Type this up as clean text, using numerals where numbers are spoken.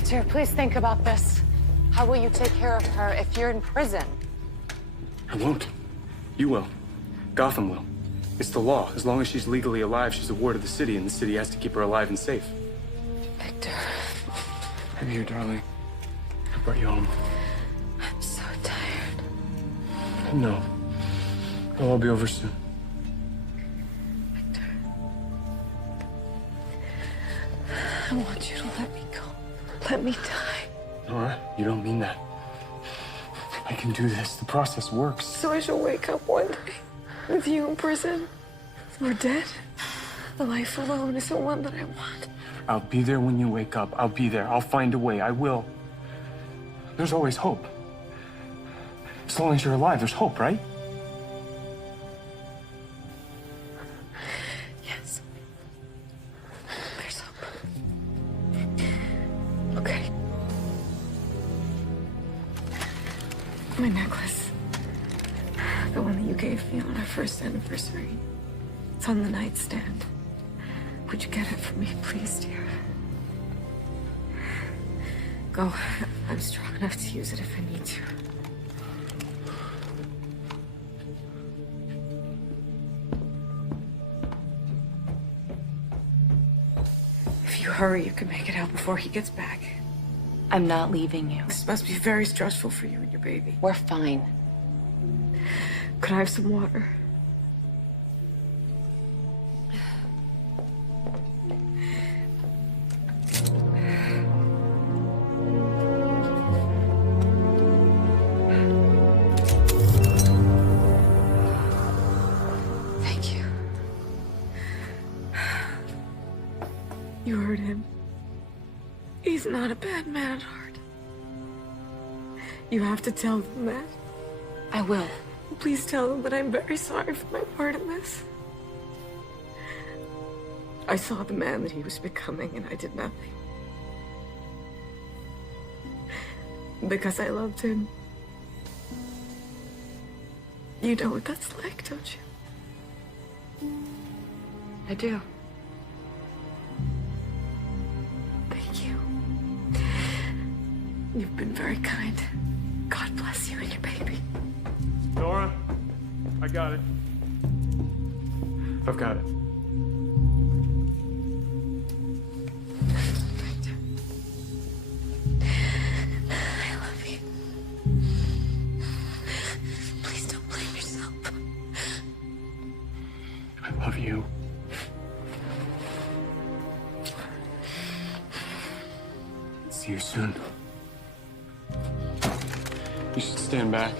Victor, please think about this. How will you take care of her if you're in prison? I won't. You will. Gotham will. It's the law. As long as she's legally alive, she's a ward of the city, and the city has to keep her alive and safe. Victor. I'm here, darling. I brought you home. I'm so tired. No. It'll all be over soon. Victor. I want you to let me go. Let me die. Nora, you don't mean that. I can do this. The process works. So I shall wake up one day with you in prison or dead? The life alone isn't one that I want. I'll be there when you wake up. I'll be there. I'll find a way. I will. There's always hope. As long as you're alive, there's hope, right? Yes. There's hope. Okay. My necklace. The one that you gave me on our first anniversary. It's on the nightstand. Would you get it for me, please, dear? Go. I'm strong enough to use it if I need to. If you hurry, you can make it out before he gets back. I'm not leaving you. This must be very stressful for you and your baby. We're fine. Could I have some water? Thank you. You heard him. He's not a bad man at heart. You have to tell them that. I will. Please tell them that I'm very sorry for my part in this. I saw the man that he was becoming and I did nothing. Because I loved him. You know what that's like, don't you? I do. Thank you. You've been very kind. God bless you and your baby. Nora, I got it. I've got it. Victor. I love you. Please don't blame yourself. I love you. See you soon. You should stand back.